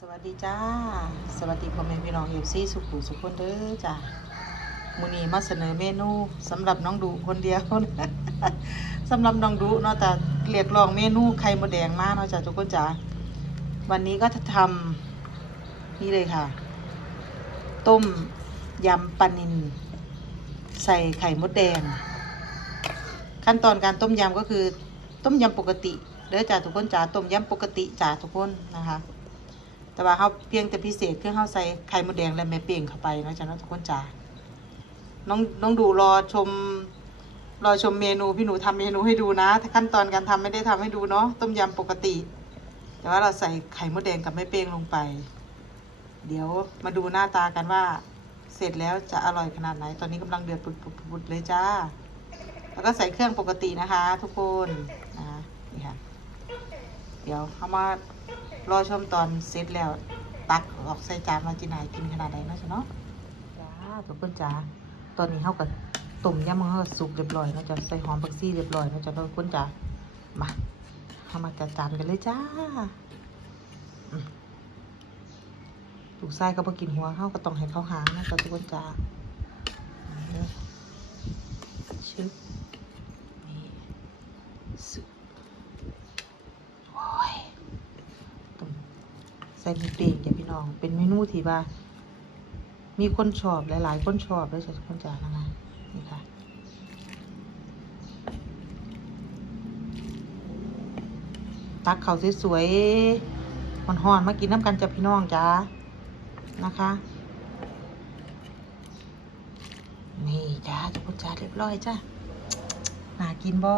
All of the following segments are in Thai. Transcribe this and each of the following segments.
สวัสดีจ้า สวัสดีพ่อแม่พี่น้องเอฟซีสุขุสุขคนเด้อจ้ามื้อนี้มาเสนอเมนูสำหรับน้องดูคนเดียวสำหรับน้องดูเนาะแต่เรียกร้องเมนูไข่มดแดงมากเนาะจ้าทุกคนจ้าวันนี้ก็จะทำนี่เลยค่ะ ต้มยำปลานิลใส่ไข่มดแดง ขั้นตอนการต้มยำก็คือ ต้มยำปกติเด้อจ้าทุกคนจ้าต้มยำปกติจ้าทุกคนนะคะ แต่ว่าเขาเพียงแต่พิเศษคือเขาใส่ไข่มดแดงและแม่เป่งเข้าไปนะจ้าเนาะทุกคนจ้าน้องน้องดูรอชม รอชมเมนูพี่หนูทำเมนูให้ดูนะขั้นตอนการทำไม่ได้ทำให้ดูเนาะต้มยำปกติ แต่ว่าเราใส่ไข่มดแดงกับแม่เป้งลงไป เดี๋ยวมาดูหน้าตากันว่า เสร็จแล้วจะอร่อยขนาดไหน ตอนนี้กำลังเดือดปุดๆเลยจ้า แล้วก็ใส่เครื่องปกตินะคะ ทุกคนนะคะนี่ค่ะเดี๋ยวเอามา รอชมตอนเสร็จแล้ว ตักออกใส่จานมาจีนายกินขนาดไหนเนาะจ๊ะเนาะจ้าทุกคนจ้าตอนนี้เขากับต้มยำมันก็สุกเรียบร้อยเนาะจ้ะใส่หอมผักชีเรียบร้อยเนาะจ้ะทุกคนจ้ามาเอามาจัดจานกันเลยจ้าอืมลูกไส้ก็พอกินหัวเขาก็ต้องให้เขาหางนะจ๊ะทุกคนจ้าเอาเลยชึบนี่สุก โอ้ยต้อง ใส่มีเปรี้ยงจ้ะพี่น้อง เป็นเมนูที่ว่า มีคนชอบหลายๆ คนชอบเลยจ้ะทุกคนจ้านะคะนี่ค่ะตักเขาสวยๆห่อนๆมากินน้ำกันจ้ะพี่น้องจ้านะคะ นี่จ้าทุกคนจ้าเรียบร้อยจ้าน่ากินบ่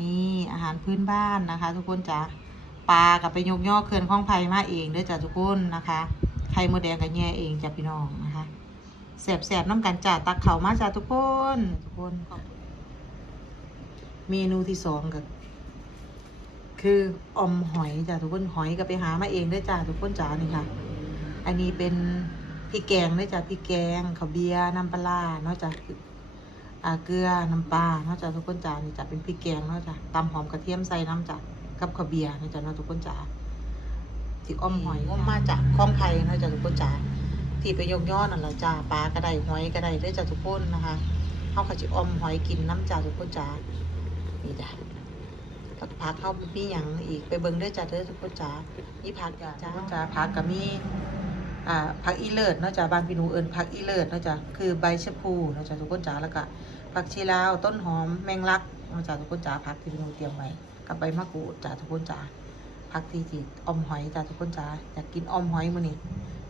นี่อาหารพื้นบ้านนะคะ ทุกคนจ้ะ ปลากับไปยกย่อเขื่อนคลองไผ่มาเองเด้อจ้ะทุกคนนะคะไข่มดแดงกับแย่เองจ้ะพี่น้องนะคะแสบแสบน้ำกันจ้ะตักเข่ามาจ้ะทุกคนทุกคน เมนูที่สองก็คืออมหอยจ้ะทุกคนหอยก็ไปหามาเองเด้อจ้ะทุกคนจ้านี่ค่ะ อันนี้เป็นพริกแกงเด้อจ้ะพริกแกงข้าวเบียร์น้ำปลาเนาะจ้ะอาเกลือน้ำปลาเนาะจ้ะทุกคนจ้านี่จ้ะเป็นพริกแกงเนาะจ้ะตำหอมกระเทียมใส่น้ำจ้ะ กับข้าวเบียร์เนาะจ้ะเนาะทุกคนจ้าที่อ้อมหอยอ้อมมาจากคลองไผ่เนาะจ้ะทุกคนจ้าที่ไปยกยอดนั่นแหละจ้าปลาก็ได้หอยก็ได้ด้วยจ้ะทุกคนนะคะเขาก็จะอ้อมหอยกินน้ำจ้ะทุกคนจ้านี่จ้ะผักผักเข้ามีอย่างอีกไปเบิ่งด้วยจ้ะเด้อทุกคนจ้านี่ผักจ้ะจ้าจ้าผักก็มีอ่าผักอีเลิศเนาะจ้ะบ้านพี่หนูเอิญผักอีเลิศเนาะจ้ะคือใบชะพูเนาะจ้ะทุกคนจ้าแล้วก็ผักชีลาวต้นหอมแมงลักเนาะจ้ะทุกคนจ้าผักที่พี่หนูเตรียมไว้ กับใบมะกรูดจ้ะทุกคนจ้าผักที่จีออมหอยจ้ะทุกคนจ้าอยากกินอมหอยมื้อนี้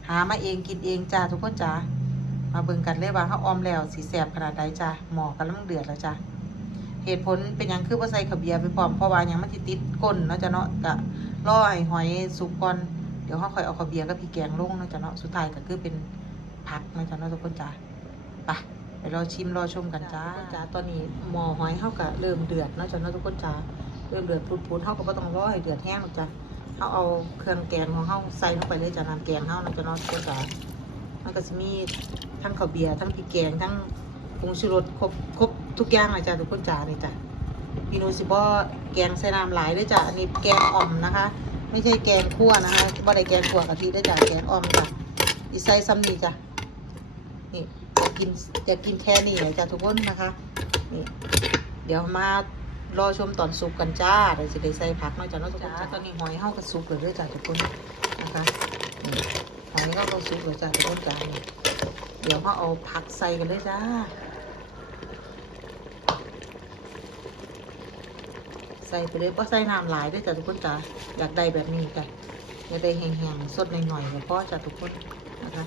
หามาเองกินเองจ้าทุกคนจ้ามาเบิ่งกันเลยว่าเขาออมแล้วสีแสบขนาดใดจ้าหมอกำลังเดือดแล้วจ้าเหตุผลเป็นยังคือว่าใส่ข้าเบียร์ไปพร้อมเพราะว่ายังมันสิติดก้นเนาะจ้ะเนาะก็รอให้หอยสุกก่อนเดี๋ยวเขาคอยเอาข้าเบียร์กับพี่แกงลงเนาะจ้ะเนาะสุดท้ายก็คือเป็นผักเนาะจ้ะเนาะทุกคนจ้าไปไปรอชิมรอชมกันจ้าจ้าตอนนี้หม้อหอยเขาก็เริ่มเดือดเนาะจ้ะเนาะทุกคนจ้า เริ่มเดือดปุดๆเขาก็บ่ต้องรอให้เดือดแห้งจ้ะเขาเอาเครื่องแกงของเขาใส่ลงไปเลยจ้ะน้ำแกงเขาเนาจะนาะทุกคนจ้ามันก็จะมีทั้งข้าวเบียร์ทั้งพริกแกงทั้งผงชูรสครบครบทุกอย่างเลยจ้ะทุกคนจ้านี่จ้ะพี่นูสิบ่แกงใส่น้ำหลายด้วยจ้ะอันนี้แกงอ่อมนะคะ ไม่ใช่แกงคั่วนะคะบ่ได้แกงคั่วกะทิได้จากแกงอ่อมจ้ะอีไซซัมนี่จ้ะนี่จะกินจะกินแค่นี้เลยจ้ะทุกคนนะคะนี่เดี๋ยวมา รอชมตอนสุกกันจ้าเดี๋ยวจะได้ใส่ผักเนาะจ้ะเนาะทุกคนจ้าตอนนี้หอยเฮาก็สุกเลยเด้วยจ้ะทุกคนนะคะนี่หอยเฮาก็สุกเลยจ้ะทุกคนจ้านี่เดี๋ยวเขาเอาผักใส่กันเลยจ้าใส่ไปเลยเพราะใส่น้ำหลายด้วยจ้ะทุกคนจ้ะอยากได้แบบนี้จ้ะอยากได้แห้งๆสดหน่อยๆก็พอจ้ะทุกคนนะคะ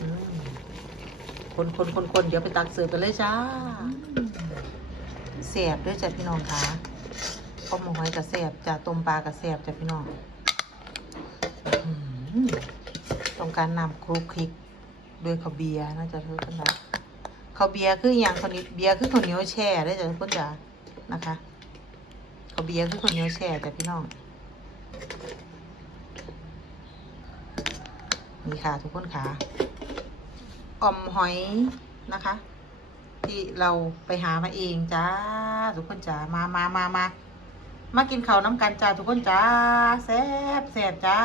อืม คนคนคนคนเดี๋ยวไปตักเสิร์ฟกันเลยจ้าแสบด้วยจ้ะพี่น้องคะข้าวหมูหอยกับแสบจ้ะต้มปลากับแสบจ้ะพี่น้องต้องการนำคลุกคลิกด้วยข้าวเบียร์น่าจะเท่ากันนะข้าวเบียร์คืออย่างข้าวเหนียวเบียร์คือข้าวเหนียวแช่ได้จ้ะทุกคนจ้ะนะคะข้าวเบียร์คือข้าวเหนียวแช่จ้ะพี่น้องนี่ค่ะทุกคนค่ะ อมหอยนะคะ ที่เราไปหามาเองจ้าทุกคนจ้ามามามามามากินข้าวน้ำกันจ้าทุกคนจ้าแซ่บแซ่บจ้า